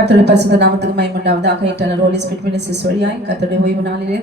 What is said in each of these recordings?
கர்த்தருடைய பரிசுத்த நாமத்துக்கு மகிமையுண்டாவதாக. இட்டர்னல் ஹோலி ஸ்பிரிட் மினிஸ்ட்ரிஸ் வழியாய் கர்த்தருடைய ஓய்வு நாளிலே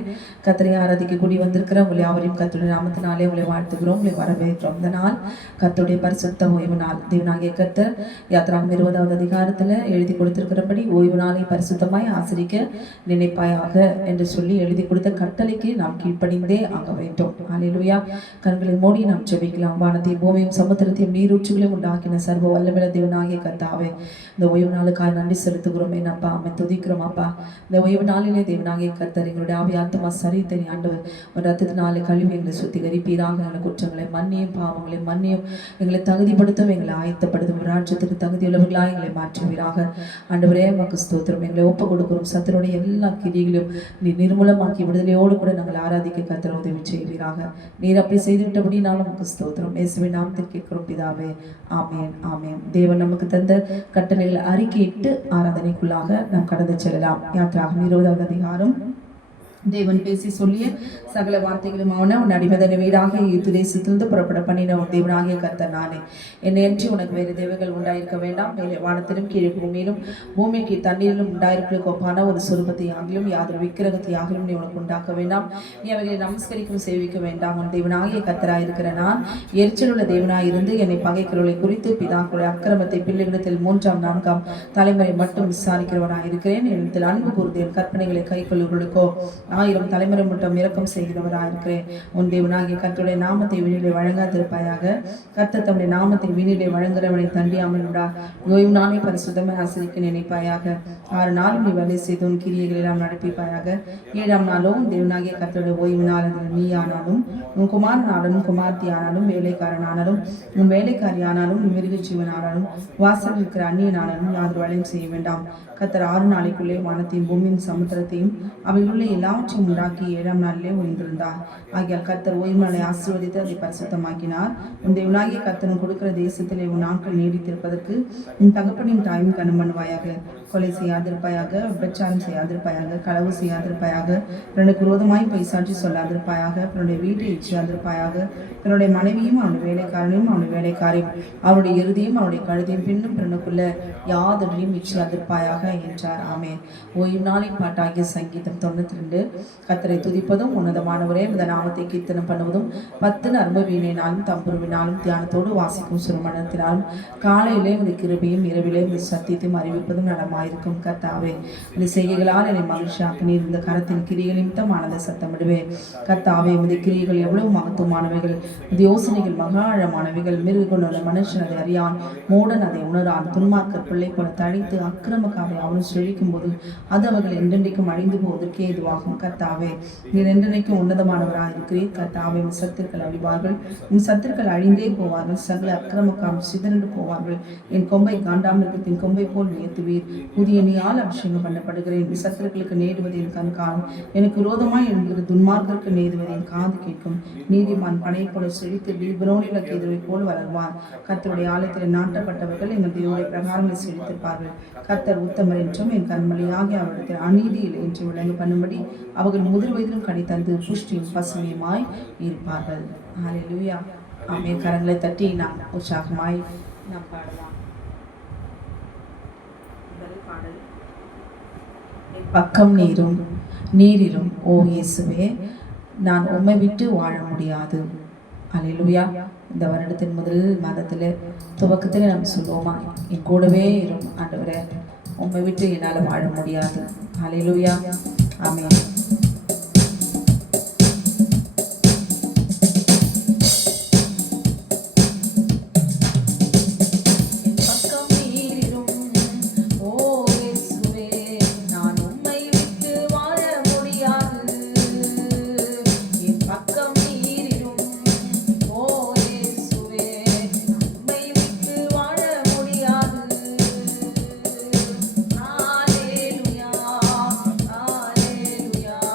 கர்த்தரை ஆராதிக்க கூடி வந்திருக்கிற உங்களை யாவரையும் கர்த்தருடைய நாமத்தினாலே உங்களை வாழ்த்துகிறோம், உங்களை வரவேற்கிறோம். இந்த நாள் கர்த்தருடைய பரிசுத்த ஓய்வு நாள். தேவனாகிய கர்த்தர் யாத்திராகமம் 20வது அதிகாரத்தில் எழுதி கொடுத்திருக்கிறபடி ஓய்வு நாளை பரிசுத்தமாய் ஆசரிக்க நினைப்பாயாக என்று சொல்லி எழுதி கொடுத்த கட்டளைக்கு நாம் கீழ்ப்படிந்தே ஆக வேண்டும். அல்லேலூயா. கண்களை மூடி நாம் ஜெபிக்கலாம். வானத்தையும் பூமியும் சமுத்திரத்தையும் நீரூற்றுகளையும் உண்டாக்கின சர்வ வல்லமையுள்ள தேவனாகிய கர்த்தாவே, இந்த ஓய்வு நாளுக்காக நன்றி செலுத்துகிறோம். என்னப்பா அம்மை துதிக்கிறோம். அப்பா, இந்த ஓய்வு நாளிலே தேவனாகிய கர்த்தர் எங்களுடைய ஆவியாத்மா சரீரத்தை ஆண்டவர் ஒரு ரத்தத்தினாலே கழுவி எங்களை சுத்திகரிப்பீராக. எங்களை குற்றங்களை மன்னியும், பாவங்களை மன்னியும், எங்களை தகுதிப்படுத்தும், எங்களை ஆயத்தப்படுத்தும், ராஜ்யத்துக்கு தகுதியுள்ளவர்களாக எங்களை மாற்றுவீராக. ஆண்டவரே உமக்கு ஸ்தோத்திரம். எங்களை ஒப்பு கொடுக்கிறோம். சத்துருடைய எல்லா கிரிகளையும் நீ நிர்மூலமாக்கி விடுதலையோடு கூட நாங்கள் ஆராதிக்க கர்த்தர் உதவி செய்வீராக. நீர் அப்படி செய்துவிட்டபடினாலும் உமக்கு ஸ்தோத்திரம். இயேசுவின் நாமத்தில் கேட்கிறோம் பிதாவே, ஆமேன் ஆமேன். தேவன் நமக்கு தந்த கட்டளைகளை அறிக்கையிட்டு ஆராதனைக்குள்ளாக நாம் கடந்து செல்லலாம். யாத்திராகமம் 20வது அதிகாரம். தேவன் பேசி சொல்லிய சகல வார்த்தைகளும் அவன உன் அடிமதன வீடாக யூத்து தேசத்திலிருந்து புறப்பட பண்ணின உன் தேவனாகிய கர்த்தர் நானே. என்னை அன்றி உனக்கு வேறு தேவர்கள் உண்டாயிருக்க வேண்டாம். மேலே வானத்திலும் கீழே பூமியிலும் பூமிக்கு தண்ணீரிலும் உண்டாயிருக்க ஒப்பான ஒரு சொரூபத்தை ஆகிலும் யாதொரு விக்கிரகத்தை ஆகிலும் நீ உனக்கு உண்டாக்க வேண்டாம். நீ அவைகளை நமஸ்கரிக்கும் சேவிக்க வேண்டாம். உன் தேவனாகிய கர்த்தராயிருக்கிற நான் எரிச்சல் உள்ள தேவனாயிருந்து என்னை பகைக்கிறவர்களை குறித்து பிதாக்களுடைய அக்கிரமத்தை பிள்ளைகளிடத்தில் 3ஆம் 4ஆம் தலைமுறை மட்டும் விசாரிக்கிறவனாயிருக்கிறேன். என்னிடத்தில் அன்பு கூர்ந்து என் கற்பனைகளை கை கொள்ளுகளுக்கோ 1000 தலைமுறை மட்டும் இரக்கம் செய்கிறவராயிருக்கிறேன். உன் தேவனாகிய கர்த்தருடைய நாமத்தை வீணிலே வழங்காதிருப்பாயாக. கர்த்தர் தம்முடைய நாமத்தை வீணிலே வழங்குகிறவனை தண்டியாமல் விடா. ஓய்வு நாளை பரிசுத்தமாய் ஆசரிக்க நினைப்பாயாக. 6 நாளும் நீ வேலை செய்து உன் கிரியைகளை எல்லாம் நடப்பிப்பாயாக. 7ஆம் நாளோ உன் தேவனாகிய கர்த்தருடைய ஓய்வு நாள். அதில் நீ ஆனாலும் உன் குமாரனானாலும் குமார்த்தி ஆனாலும் வேலைக்காரனானாலும் உன் வேலைக்காரி ஆனாலும் உன் மிருக ஜீவனானாலும் வாசல் இருக்கிற அந்நியனானாலும் யாதொரு வேலையும் செய்ய வேண்டாம். கர்த்தர் 6 நாளைக்குள்ளே வானத்தையும் பூமியின் சமுத்திரத்தையும் அவையுள்ள எல்லாவற்றையும் உண்டாக்கி 7ஆம் நாளிலே ஓய்ந்திருந்தார். ஆகியால் கர்த்தர் ஓய்வு நாளை ஆசீர்வதித்து அதை பரிசுத்தமாக்கினார். உன் தேவனாகிய கர்த்தர் கொடுக்கிற தேசத்திலே உன் நாட்கள் நீடித்திருப்பதற்கு உன் தகப்பனையும் தாயும் கனம் பண்ணுவாயாக. கொலை செய்யாதிருப்பாயாக, விபச்சாரம் செய்யாதிருப்பாயாக, களவு செய்யாதிருப்பாயாக, பிறனுக்கு விரோதமாய் பைசாற்றி சொல்லாதிருப்பாயாக, பிறனுடைய வீட்டை இச்சியாதிருப்பாயாக, பிறனுடைய மனைவியும் அவனுடைய வேலைக்காரனையும் அவனுடைய வேலைக்காரையும் அவனுடைய இறுதியும் அவனுடைய கழுதையும் பின்னும் பிறனுக்குள்ள யாதொன்றையும் இச்சியாதிருப்பாயாக என்றார். ஆமென். ஓய்வு நாளின் பாட்டாகிய சங்கீதம் 92. கர்த்தரை துதிப்பதும் உன்னதமானவரே இந்த நாமத்தை கீர்த்தனம் பண்ணுவதும் 10 நர்ம வீணையினாலும் தம்புருவினாலும் தியானத்தோடு வாசிக்கும் சுரமணத்தினாலும் காலையிலே இந்த கிருபையும் இரவிலே இந்த சத்தியத்தையும் அறிவிப்பதும் நலமாயிருக்கும். கர்த்தாவே, இந்த செய்கைகளால் என்னை மகிழ்ச்சியாக்கினீர். இந்த கரத்தின் கிரிகள் நிமித்தம் ஆனந்த சத்தமிடுவேன். கர்த்தாவே, இந்த கிரியைகள் எவ்வளவு மகத்துவமானவைகள், இந்த யோசனைகள் மகா ஆழமானவைகள். மிருகனுள்ள மனுஷன் அதை அறியான், மூடன் அதை உணரான். துன்மார்க்கர் பிள்ளை போல தடித்து அக்கிரமக்காரை அவனும் செழிக்கும் போது அது அவர்கள் என்றென்றைக்கும் அழிந்து போவதற்கே இதுவாகும். கர்த்தாவே, நீர் என்றென்றைக்கும் உன்னதமானவராக இருக்கிறீர். கர்த்தாவே, உன் சத்துருக்கள் அழிவார்கள், உன் சத்துருக்கள் அழிந்தே போவார்கள். சகல அக்கிரமக்காரும் சிதறண்டு போவார்கள். என் கொம்பை காண்டாமிருகத்தின் கொம்பை போல் உயர்த்துவீர். புதிய நீயால் அபிஷேகம் பண்ணப்படுகிறேன். என் சத்துருக்களுக்கு நேருவதை என் கண் காணும். எனக்கு விரோதமாய் எழுந்திருக்கிற துன்மார்க்கருக்கு நேருவதை என் காது கேட்கும். நீதிமான் பனையை போல செழித்து லீபனோனில் கேதுவை போல் வளர்வான். கர்த்தருடைய ஆலயத்தில் நாட்டப்பட்டவர்கள் எங்கள் தேவனுடைய பிரகாரங்களை செழித்திருப்பார்கள். கர்த்தர் உத்தமர் என்றும் என் கண்மலையாகி அவரிடத்தில் அநீதியில் என்று விளங்கு பண்ணும்படி அவர்கள் முதல் வயதிலும் கனி தந்து புஷ்டியும் பசுமையுமாய் இருப்பார்கள். ஹல்லேலூயா. ஆமென். கரங்களை தட்டி நாம் உற்சாகமாய் நாம் பாடலாம். முதல் பாடல். என் பக்கம் நீரிரும் ஓ இயேசுவே, நான் உம்மை விட்டு வாழ முடியாது. ஹல்லேலூயா. இந்த வருடத்தின் முதல் மாதத்தில் துவக்கத்தில் நம்ம சொல்லுவோமா, என் கூடவே இரும் ஆண்டவரே, உம்மை விட்டு என்னால் வாழ முடியாது. ஹல்லேலூயா. ஆமென். Hallelujah.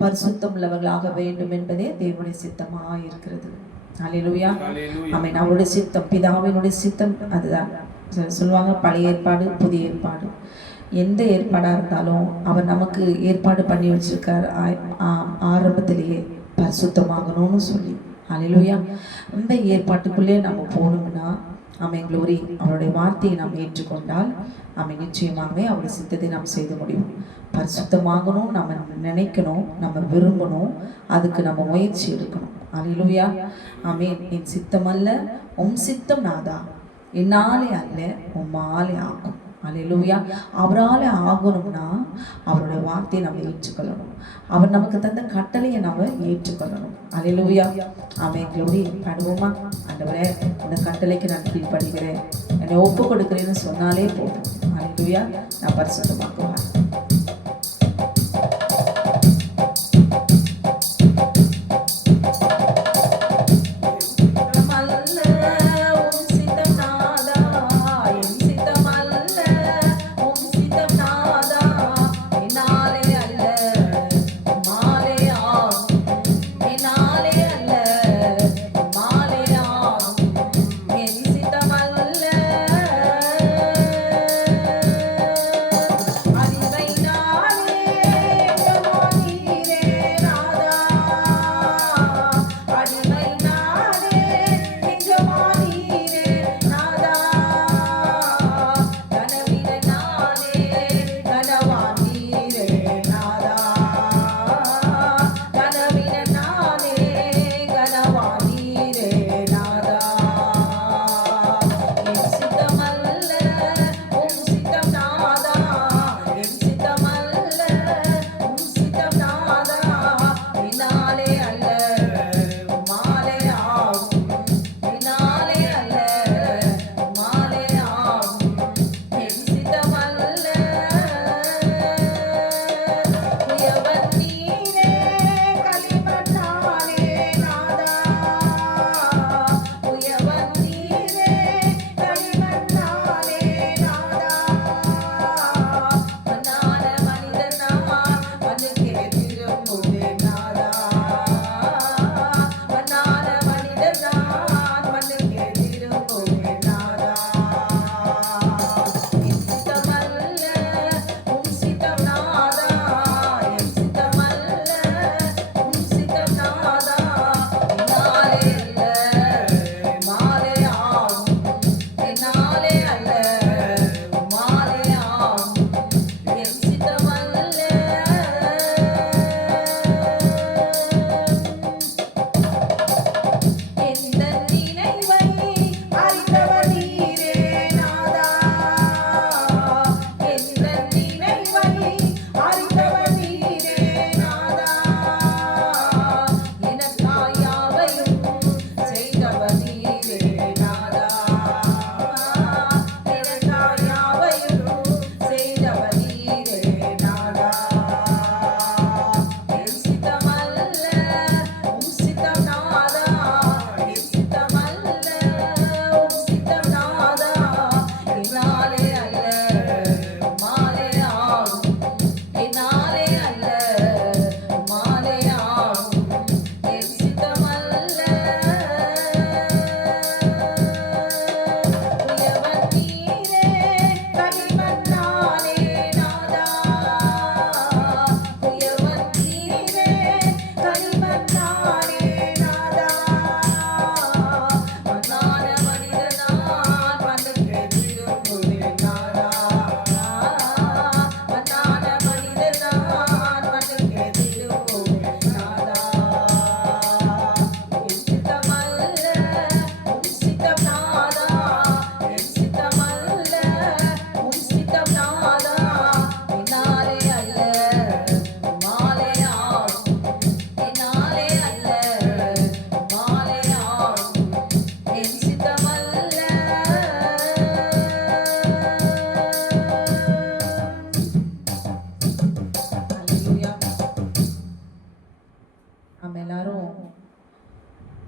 பரிசுத்தம் உள்ளவர்களாக வேண்டும் என்பதே தேவனுடைய சித்தமாக இருக்கிறது. அல்லேலூயா. ஆமென். அவருடைய சித்தம், பிதாவினுடைய சித்தம் அதுதான். சொல்லுவாங்க பழைய ஏற்பாடு புதிய ஏற்பாடு, எந்த ஏற்பாடாக இருந்தாலும் அவர் நமக்கு ஏற்பாடு பண்ணி வச்சிருக்கார் ஆரம்பத்திலேயே பரிசுத்தமாகணும்னு சொல்லி. அல்லேலூயா. இந்த ஏற்பாட்டுக்குள்ளே நம்ம போகணும்னா ஆமென் க்ளோரி, அவருடைய வார்த்தையை நாம் ஏற்றுக்கொண்டால் ஆமென் நிச்சயமாகவே அவருடைய சித்தத்தை நாம் செய்து முடியும். பரிசுத்தமாகணும் நம்ம நினைக்கணும், நம்ம விரும்பணும், அதுக்கு நம்ம முயற்சி எடுக்கணும். அல்லேலூயா. ஆமென். என் சித்தம் அல்ல உம் சித்தம் நாதா, என்னாலே அல்ல உம்மாலே ஆகும். அல்லேலூயா. அவரால் ஆகணும்னா அவருடைய வார்த்தையை நம்ம ஏற்றுக்கொள்ளணும், அவர் நமக்கு தந்த கட்டளையை நம்ம ஏற்றுக்கொள்ளணும். அல்லேலூயா. ஆமென் க்ளோரி. பாடுவோமா? ஆண்டவரே, இந்த கட்டளைக்கு நான் கீழ்ப்படுகிறேன், என்னை ஒப்பு கொடுக்கிறேன்னு சொன்னாலே போதும். அல்லேலூயா. நான் பரிசுத்தமாக்குவார்.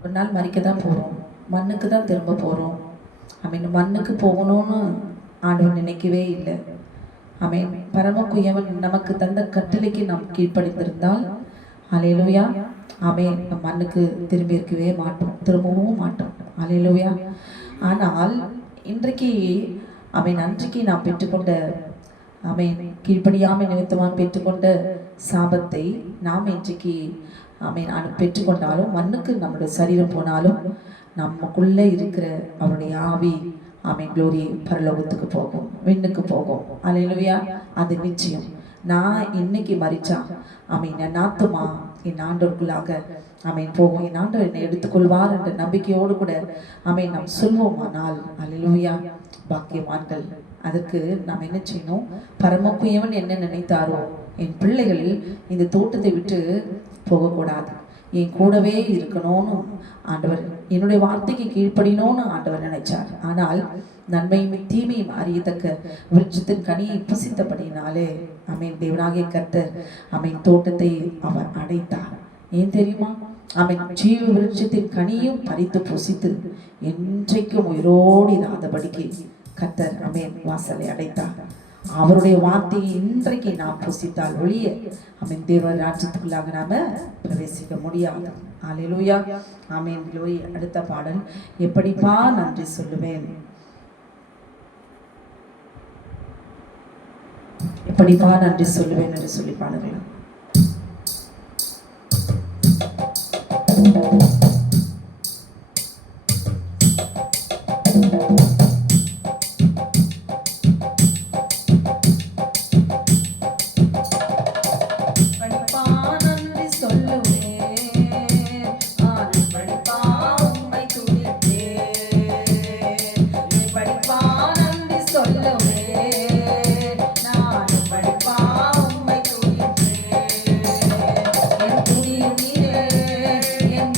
ஒரு நாள் மறிக்க தான் போகிறோம், மண்ணுக்கு தான் திரும்ப போகிறோம். ஆமீன். மண்ணுக்கு போகணும்னு ஆண்டவன் நினைக்கவே இல்லை. ஆமீன். பரம குயவன் நமக்கு தந்த கட்டளைக்கு நாம் கீழ்ப்படிந்திருந்தால் அல்லேலூயா. ஆமென். நம் மண்ணுக்கு திரும்பி இருக்கவே மாட்டோம், திரும்பவும் மாட்டோம். அல்லேலூயா. ஆனால் இன்றைக்கு ஆமென், அன்றைக்கு நாம் பெற்றுக்கொண்ட ஆமென் கீழ்ப்படியாமை நிமித்தமாக பெற்றுக்கொண்ட சாபத்தை நாம் இன்றைக்கு ஆமென் பெற்றுக்கொண்டாலும், மண்ணுக்கு நம்முடைய சரீரம் போனாலும் நமக்குள்ளே இருக்கிற அவருடைய ஆவி ஆமென் க்ளோரி பரலோகத்துக்கு போகும், விண்ணுக்கு போகும். அல்லேலூயா. அது நிச்சயம். நான் இன்னைக்கு மரிச்சா ஆமென் என் ஆத்துமா என் ஆண்டவருக்குள்ளாக ஆமென் போகும், என் ஆண்டவர் என்னை எடுத்துக்கொள்வார் என்ற நம்பிக்கையோடு கூட ஆமென் நாம் சொல்வோமானால் அல்லேலூயா பாக்கியவான்கள். அதற்கு நாம் என்ன செய்யணும்? பரமக்குயவன் என்ன நினைத்தாரோ, என் பிள்ளைகள் இந்த தோட்டத்தை விட்டு போகக்கூடாது, என் கூடவே இருக்கணும்னு ஆண்டவர், என்னுடைய வார்த்தைக்கு கீழ்ப்படினோன்னு ஆண்டவர் நினைச்சார். ஆனால் நன்மையும் தீமையும் அறியத்தக்க விருட்சத்தின் கனியை புசித்தபடினாலே ஆமென் தேவனாகிய கர்த்தர் ஆமென் தோட்டத்தை அவர் அடைத்தார். ஏன் தெரியுமா? ஆமென் ஜீவ விருட்சத்தின் கனியும் பறித்து புசித்து என்றைக்கும் உயிரோடு இராதபடிக்கு கர்த்தர் ஆமென் வாசலை அடைத்தார். அவருடைய வார்த்தையை இன்றைக்கு நாம் புசித்தால் ஒழிய ஆமென் தேவ ராஜ்யத்துக்குள்ளாக நாம பிரவேசிக்க முடியாது. அல்லேலூயா. ஆமென் க்ளோரி. அடுத்த பாடல், எப்படிப்பா நன்றி சொல்லுவேன், எப்படிப்பா நன்றி சொல்லுவேன் என்று சொல்லி பாடுகிறேன். என்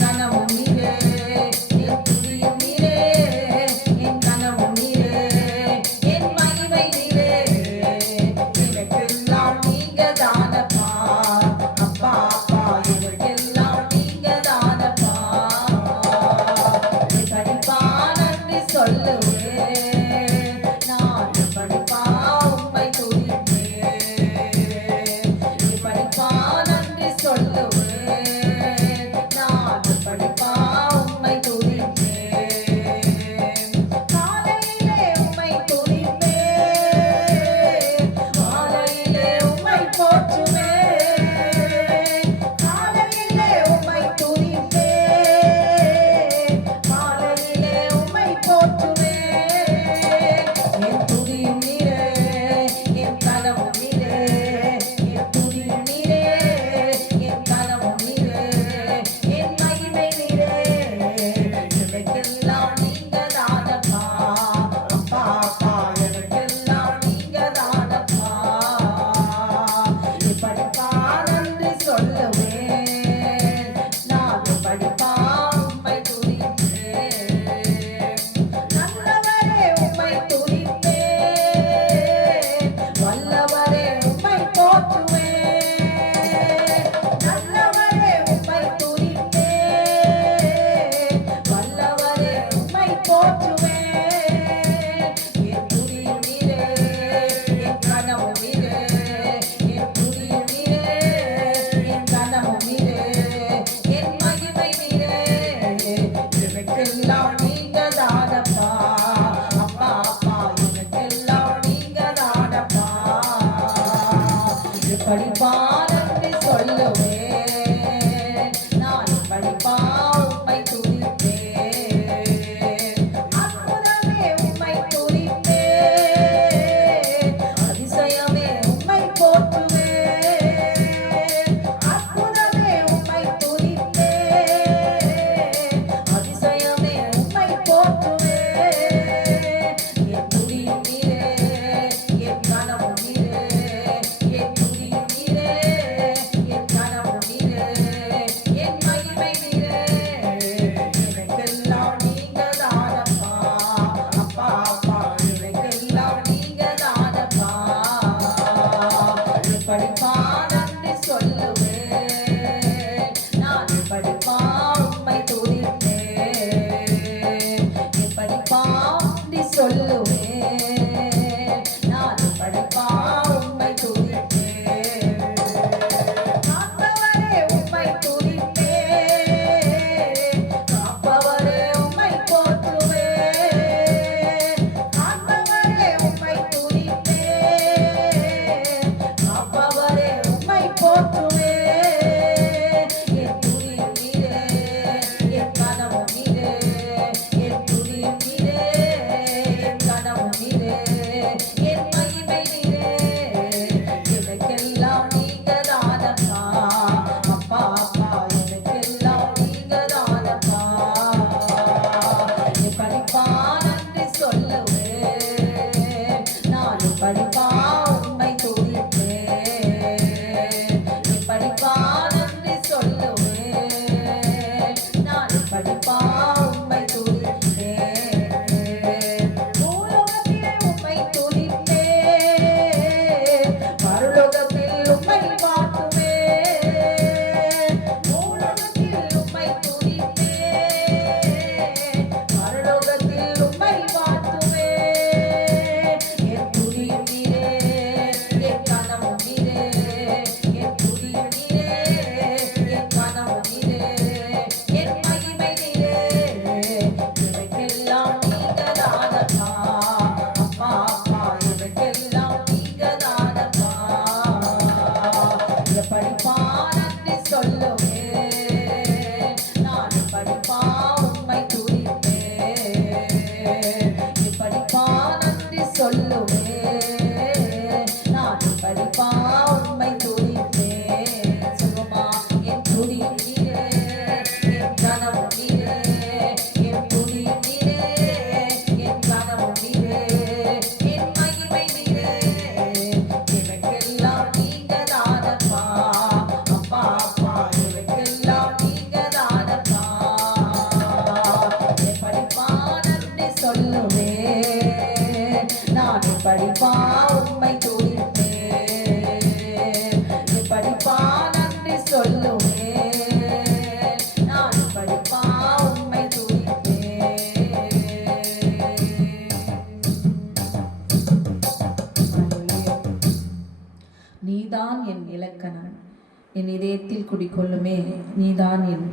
இதயத்தில் குடிக்கொள்ளுமே நீதான் என்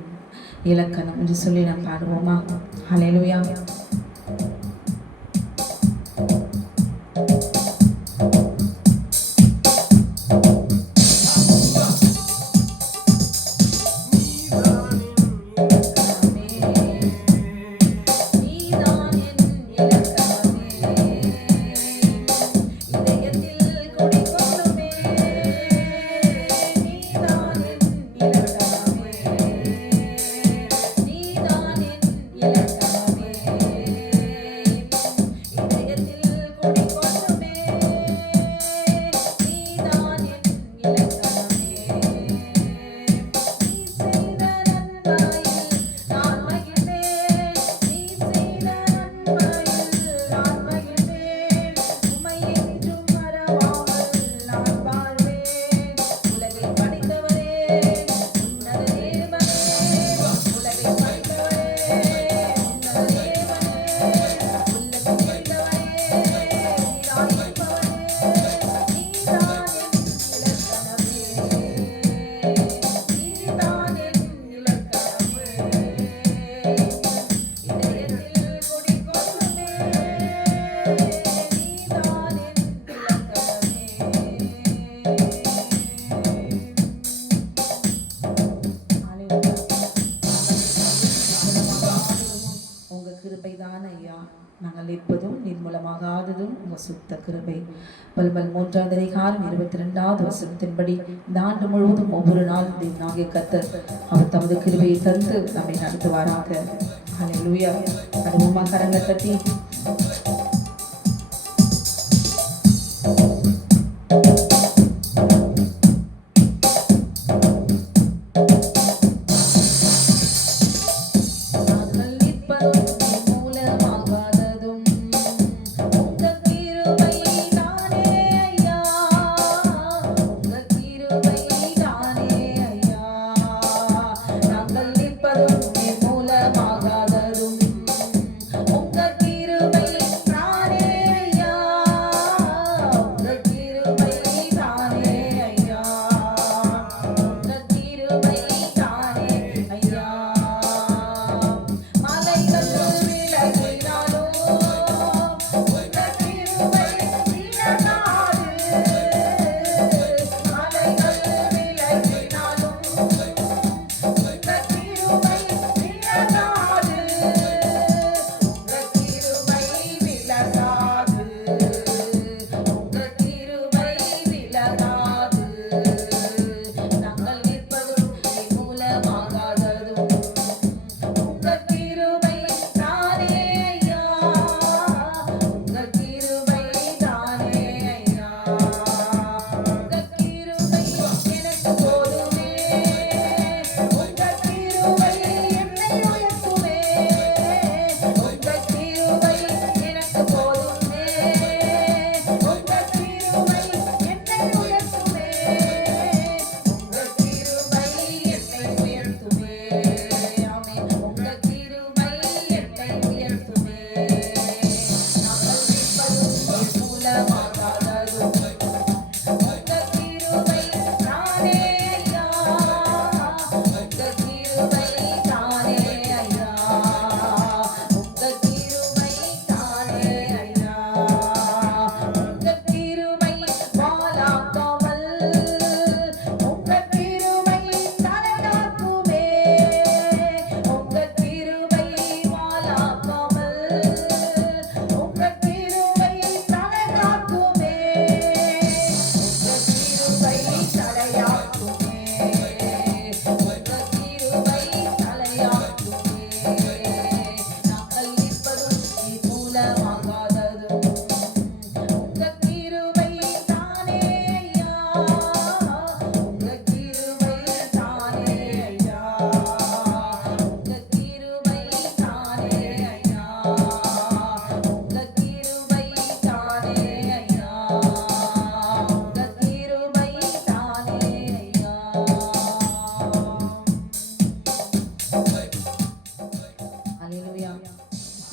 இலக்கணம் என்று சொல்லி நாம் பாடுவோமா? ஹல்லேலூயா. நாங்கள் நிற்பதும் நிர்மூலமாகாததும் உங்கள் சுத்த கிருபை. பல்பல் 3வது அதிகாரம் 22வது வசனத்தின்படி இந்த ஆண்டு முழுவதும் ஒவ்வொரு நாள் தேவனாகிய கர்த்தர் அவர் தமது கிருபையை தந்து நம்மை நடத்துவாராக. ஹல்லேலூயா. அதுவுமா கரங்களை தட்டி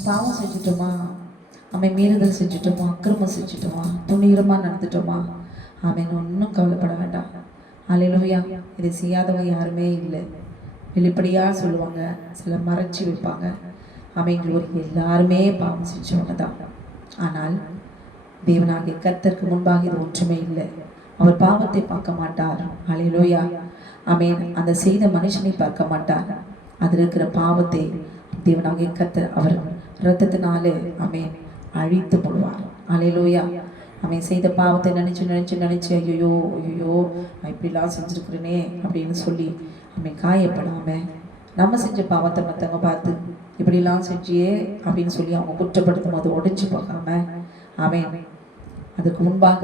பாவம் செஞ்சுட்டோமா, அவன் மீறுதல் செஞ்சுட்டோமா, அக்கிரமம் செஞ்சுட்டோமா, துணிகரமாக நடந்துட்டோமா, அவன் ஒன்றும் கவலைப்பட வேண்டாம். அல்லேலூயா. இதை செய்யாதவங்க யாருமே இல்லை. வெளிப்படையாக சொல்லுவாங்க, சிலர் மறைச்சி வைப்பாங்க. அவைங்களோர் எல்லாருமே பாவம் செஞ்சவங்க தான். ஆனால் தேவனாகிய கர்த்தருக்கு முன்பாக இது ஒன்றுமே இல்லை. அவர் பாவத்தை பார்க்க மாட்டார். அல்லேலூயா. ஆமென். அந்த செய்த மனுஷனை பார்க்க மாட்டார். அதில் இருக்கிற பாவத்தை தேவனாகிய கர்த்தர் அவர் இரத்தத்தினாலே ஆமென் அழித்து போடுவார். அல்லேலூயா. அவன் செய்த பாவத்தை நினைச்சு ஐயோ நான் இப்படிலாம் செஞ்சுருக்கிறேனே அப்படின்னு சொல்லி அவன் காயப்படாம நம்ம செஞ்ச பாவத்தை மற்றவங்க பார்த்து இப்படிலாம் செஞ்சியே அப்படின்னு சொல்லி அவங்க குற்றப்படுத்தும் போது உடைஞ்சு போகாம அவன் அதுக்கு முன்பாக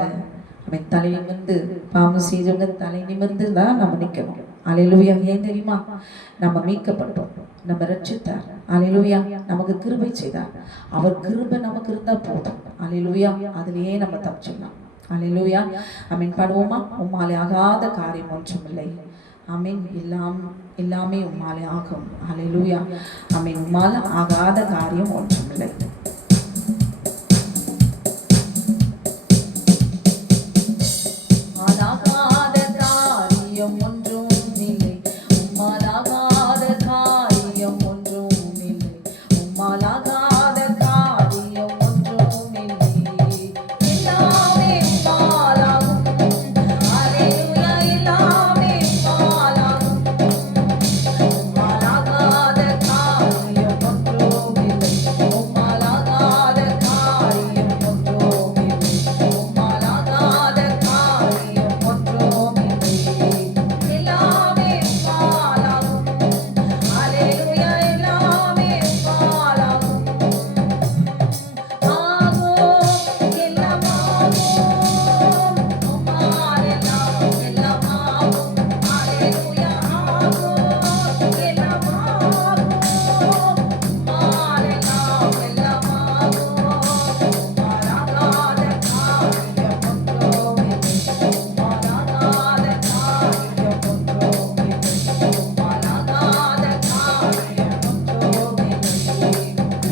அவன் தலை நிமிர்ந்து, பாவம் செய்தவங்க தலை நிமிர்ந்து தான் நம்ம நிற்கணும். அல்லேலூயா. ஏன் தெரியுமா? நம்ம மீட்கப்பட்டோம், நம்ம ரட்சித்தார். அல்லேலூயா. நமக்கு கிருபை செய்தார். அவர் கிருபை நமக்கு இருந்தா போதும். அல்லேலூயா. அதிலேயே நம்ம தப்பிச்சிடலாம். அல்லேலூயா. ஆமென். பாடுவோமா? உம்மாலே ஆகாத காரியம் ஒன்றுமில்லை. ஆமென். எல்லாமே உம்மாலே ஆகும். அல்லேலூயா. ஆமென். உம்மால ஆகாத காரியம் ஒன்றுமில்லை. ஆகாத காரியம் ஒன்றும் இல்லை. உம்மாலாகாத காரியம் ஒன்றும் இல்லை. உம்மாலாகாத காரியம் ஒன்றும் இல்லை. எல்லாமே உம்மாலாகும். அல்லேலூயா. எல்லாமே உம்மாலாகும். உம்மாலாகாத காரியம் ஒன்றும் இல்லை. உம்மாலாகாத காரியம் ஒன்றும் இல்லை. உம்மாலாகாத காரியம் ஒன்றும் இல்லை. எல்லாமே உம்மாலாகும். அல்லேலூயா. எல்லாமே உம்மாலாகும். ஆகும், எல்லாமாகும். உம்மாலெல்லாம் எல்லாமாகும். அல்லேலூயா. ஆகும், எல்லாமாகும். உம்மாலெல்லாம் எல்லாமாகும். உம்மாலாகாத காரியம் ஒன்றும் இல்லை. உம்மாலாகாத காரியம் ஒன்றும் இல்லை. உம்மாலாகாத காரியம் ஒன்றும் இல்லை.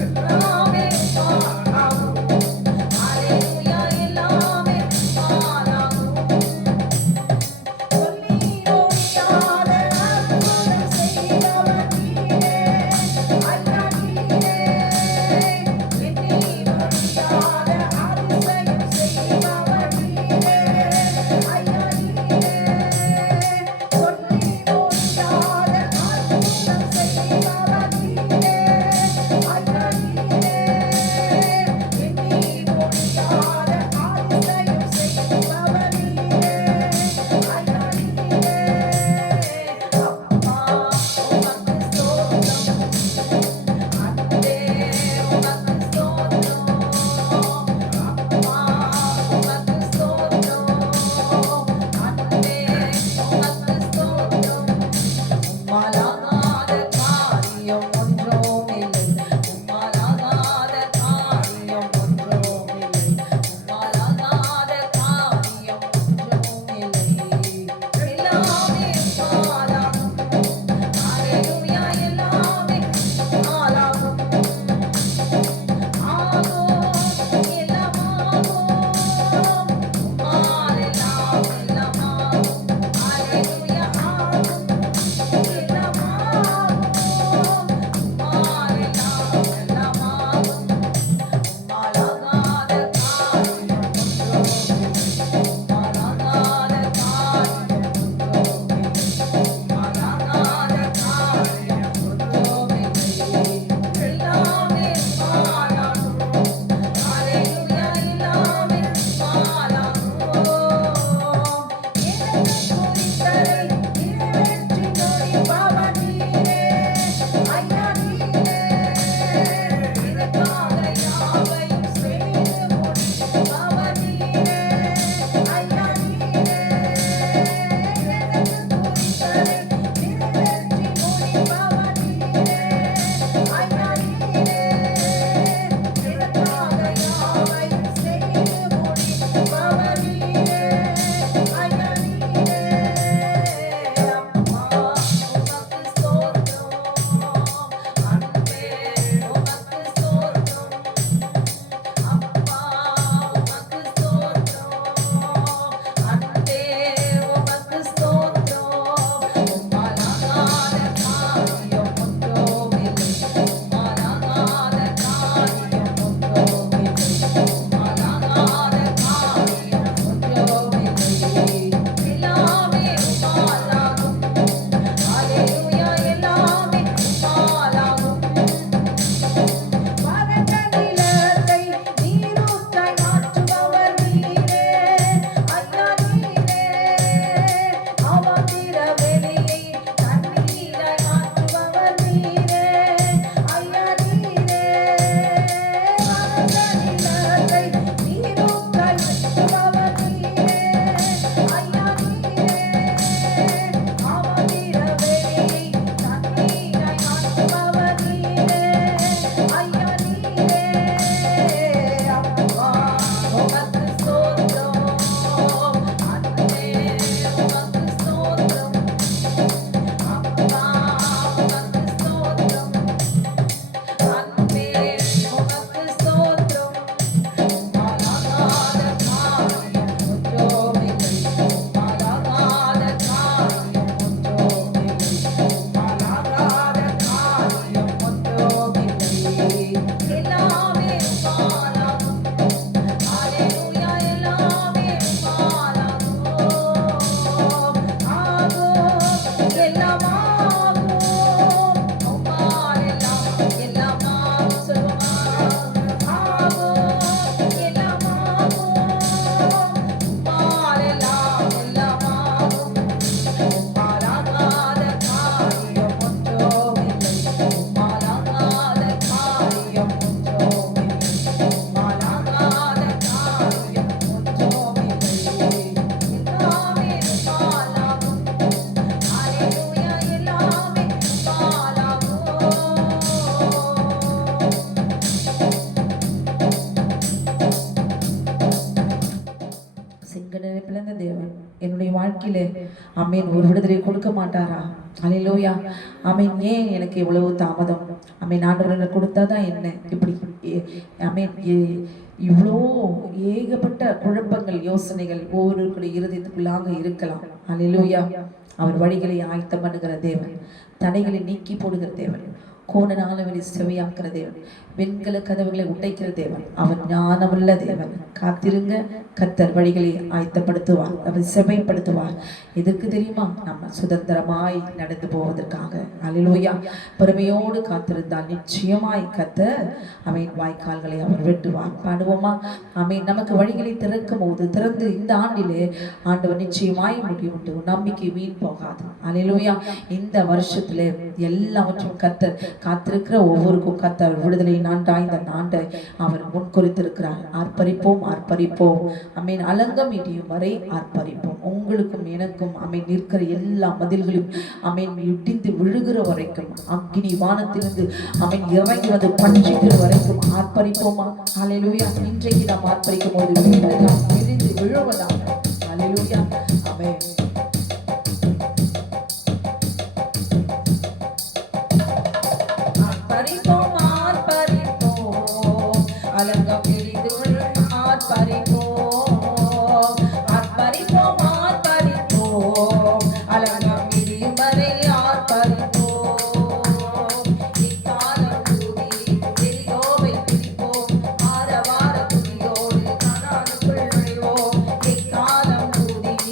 எல்லாமே உம்மாலாகும். அல்லேலூயா. எல்லாமே உம்மாலாகும். சொல்லி முடியாத அற்புதம் செய்தவர் நீரே. ஐயா நீரே. எண்ணி முடியாத அதிசயம் செய்தவர் நீரே. ஐயா நீரே. சொல்லி முடியாத அற்புதம் செய்தவர் நீரே. ஐயா நீரே. எண்ணி முடியாத அதிசயம் செய்தவர் நீரே. ஐயா நீரே. அப்பா உமக்கு ஸ்தோத்திரம். அன்பே உமக்கு ஸ்தோத்திரம். அப்பா உமக்கு ஸ்தோத்திரம். அன்பே உமக்கு ஸ்தோத்திரம். உம்மாலாகாத காரியம் ஒன்றும் இல்லை. உம்மாலாகாத காரியம் ஒன்றும் இல்லை. உம்மாலாகாத காரியம் ஒன்றும் இல்லை. எல்லாமே உம்மாலாகும். அல்லேலூயா. எல்லாமே உம்மாலாகும். ஆகும், எல்லாமாகும். உம்மாலெல்லாம் எல்லாமாகும். அல்லேலூயா. ஆகும், எல்லாமாகும். ஆமீன் ஒரு விடுதலை கொடுக்க மாட்டாரா? அல்லேலூயா. ஆமீன். ஏன் எனக்கு இவ்வளவு தாமதம்? ஆமீன். ஆண்டவர் கொடுத்தாதான் என்ன இப்படி ஆமீன் இவ்வளோ ஏகப்பட்ட குழப்பங்கள் யோசனைகள் ஒவ்வொருவருடைய இருதயத்துக்குள்ளாக இருக்கலாம். அல்லேலூயா. அவர் வழிகளை ஆயத்தம் பண்ணுகிற தேவன், தடைகளை நீக்கி போடுகிற தேவன், கோண நாளவரை செவையாக்குற தேவன், வெண்கல கதவுகளை உடைக்கிற தேவன், அவர் ஞானமுள்ள தேவன். காத்திருங்க, கர்த்தர் வழிகளை ஆயத்தப்படுத்துவார், அவர் செவைப்படுத்துவார். எதற்கு தெரியுமா? நம்ம சுதந்திரமாய் நடந்து போவதற்காக. அல்லேலூயா. பொறுமையோடு காத்திருந்தால் நிச்சயமாய் கர்த்தர் அவன் வாய்க்கால்களை அவர் வெட்டுவார். பாடுவோமா? அவன் நமக்கு வழிகளை திறக்கும் போது திறந்து இந்த ஆண்டிலே ஆண்டவர் நிச்சயமாய் முடிவுண்டு நம்பிக்கை வீண் போகாது. அல்லேலூயா. இந்த வருஷத்திலே எல்லாவற்றையும் கர்த்தர் காத்திருக்கிற ஒவ்வொருக்கும் கர்த்தர் விடுதலை நாண்டாய் இந்த நாண்டை அவர் முன்குறித்திருக்கிறார். ஆர்ப்பரிப்போம், ஆர்ப்பரிப்போம். அமீன். அலங்கம் இடியும் வரை ஆர்ப்பரிப்போம். உங்களுக்கும் எனக்கும் அமீன் நிற்கிற எல்லா மதில்களும் அமீன் இடிந்து விழுகிற வரைக்கும், அக்னி வானத்திலிருந்து அமீன் இறங்கி வந்து பஞ்சிக்கிற வரைக்கும் ஆர்ப்பரிப்போமா? அல்லேலூயா. இன்றைக்கு நாம் ஆர்ப்பரிக்கும் போது வீடெல்லாம் விரிந்து விழுவதாக. அல்லேலூயா. ஆமென். ஆர்ப்பரிப்போம், ஆர்ப்பரிப்போம், அலங்கம் இடிந்து விழும் ஆர்ப்பரிப்போம், ஆர்ப்பரிப்போம், ஆர்ப்பரிப்போம், அலங்கம் இடியும் வரை ஆர்ப்பரிப்போம். இக்காலம் கூடி எரிகோவை பிடிப்போம், ஆரவார துதியோடு கானானுக்குள் நுழைவோம். இக்காலம் கூடி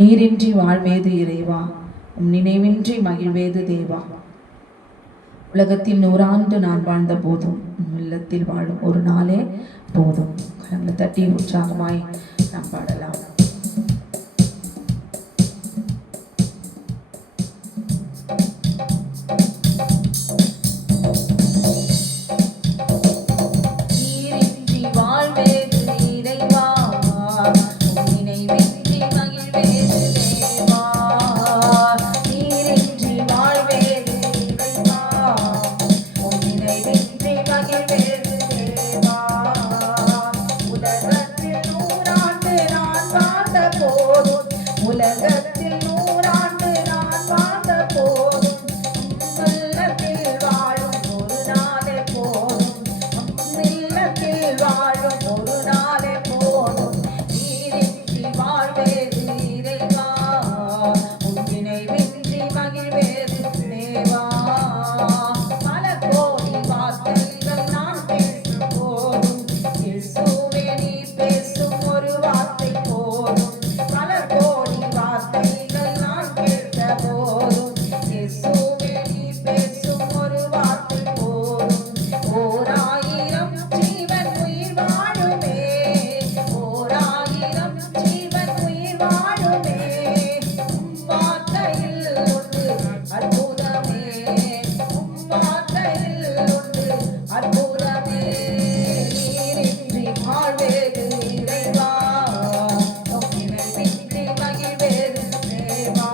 நீரின்றி வாழ்வேது இறைவா, உம் நினைவின்றி மகிழ்வேது தேவா. உலகத்தில் 100 ஆண்டு நான் வாழ்ந்த போதும் உம் இல்லத்தில் வாழும் ஒரு நாளே போதும். கரங்களை தட்டி உற்சாகமாய் நாம் பாடலாம். நீரின்றி வாழ்வேது இறைவா, உம் நினைவின்றி மகிழ்வேது தேவா. நீரின்றி வாழ்வேது இறைவா, உம் நினைவின்றி மகிழ்வேது தேவா. உலகத்தில் 100 ஆண்டு நான் வாழ்ந்த போதும், உலகத்தில் 100 ஆண்டு நான் வாழ்ந்த போதும், உள்ளத்தில் வாழும் ஒரு நாளே போதும், இல்லத்தில் வாழும் ஒரு நாளே போதும். நீரின்றி வாழ்வேது இறைவா, உம் நினைவின்றி மகிழ்வேது தேவா. பல கோடி வார்த்தைகள் நான் பேசும் போதும், இயேசுவே நீ பேசும் ஒரு வார்த்தை போதும். பல கோடி வார்த்தைகள் நான் கேட்ட போதும், இயேசுவே நீ பேசும் ஒரு வார்த்தை போதும். 1000 ஜீவன் உயிர் வாழுமே, 1000 ஜீவன் உயிர் வாழுமே, உம் வார்த்தையில் உண்டு அற்புதமே, உம் வார்த்தையில் உண்டு அற்புதமே. நீரின்றி வாழ்வேது இறைவா, உம் நினைவின்றி மகிழ்வேது தேவா.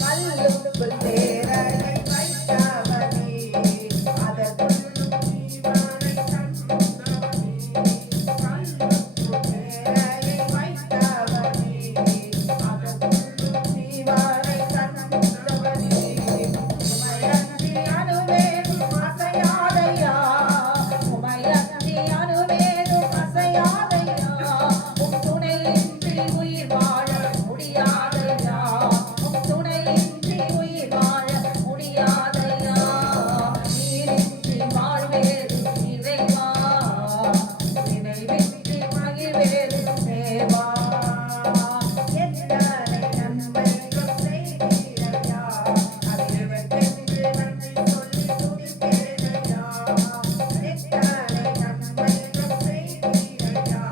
கல்லுக்குள் தேரலை வைத்தவனே, அதற்குள்ளும் ஜீவனை தந்தவனே. கல்லுக்குள் தேரலை வைத்தவனே, அதற்குள்ளும் ஜீவனை தந்தவனே. உமையன்றி அணுவேதும் அசையாதையா, உமையன்றி அணுவேதும் அசையாதையா. உம் துணையின்றி உயிர் வாழ முடியாதையா, உம் துணையின்றி உயிர் வாழ முடியாதையா. நீரின்றி வாழ்வேது இறைவா, நினைவின்றி மகிழ்வேது தேவா. எத்தனை நன்மைகள் செய்தீரையா, அதிலெவற்றென்று நன்றி சொல்லி துதிப்பேனையா. எத்தனை நன்மைகள் செய்தீரையா,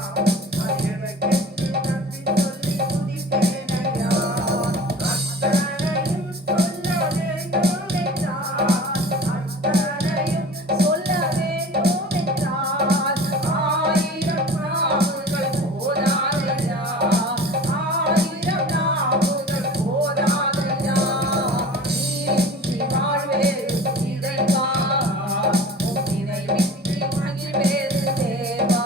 அதிலெவற்றென்று நன்றி சொல்லி துதிப்பேனையா. அத்தனையும் சொல்ல வேண்டும் என்றால், அத்தனையும் சொல்ல வேண்டும் என்றால், 1000 நாவுகள் போதாதையா, 1000 நாவுகள் போதாதையா. நீரின்றி வாழ்வேது இறைவா, உம் நினைவின்றி மகிழ்வேது தேவா.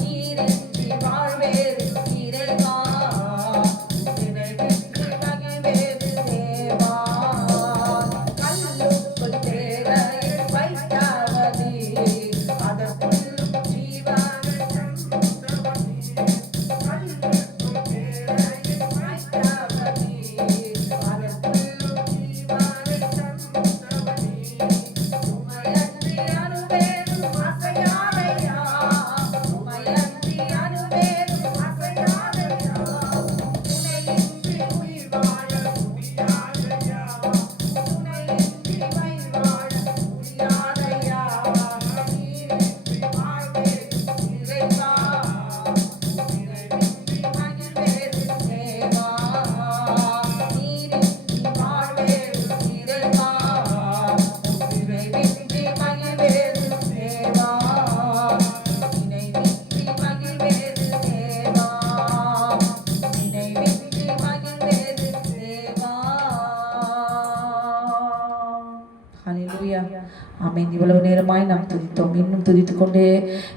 நீரின்றி வாழ்வேது இறைவா, உம் நினைவின்றி மகிழ்வேது தேவா. கல்லுக்குள் தேரையை வைத்தவனே, அதற்குள்ளும் ஜீவனை தந்தவனே. கல்லுக்குள் தேரையை வைத்தவனே, அதற்குள்ளும் ஜீவனை தந்தவனே. உமையன்றி அணுவேதும் அசையாதையா, உமையன்றி அணுவேதும் அசையாதையா. துணையின்றி உயிர் வாழ முடியாதையா, துணையின்றி உயிர் வாழ முடியாதையா. நீரின்றி வாழ்வேது இறைவா, நினைவின்றி மகிழ்வேது தேவா. நீரின்றி வாழ்வேது இறைவா, நினைவின்றி மகிழ்வேது தேவா. நினைவின்றி மகிழ்வேது தேவா, நினைவின்றி மகிழ்வேது தேவா. ஹல்லேலூயா. ஆமென். இவ்வளவு நேரமாய் நாம் துதித்தோம், இன்னும் துதித்துக் கொண்டே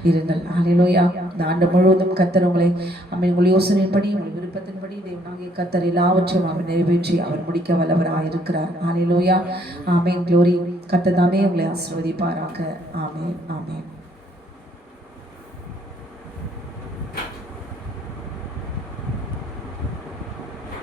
இருங்கள். ஹல்லேலூயா. இந்த ஆண்டு முழுவதும் கர்த்தர் உங்களை ஆமென் உங்கள் யோசனையின்படி உங்கள் விருப்பத்தின்படி தேவனாகிய கர்த்தர் எல்லாவற்றையும் அவர் நிறைவேற்றி அவர் முடிக்க வல்லவராய் இருக்கிறார். ஹல்லேலூயா. ஆமென். க்ளோரி. கர்த்தர் தாமே உங்களை ஆசீர்வதிப்பாராக. ஆமென். ஆமென்.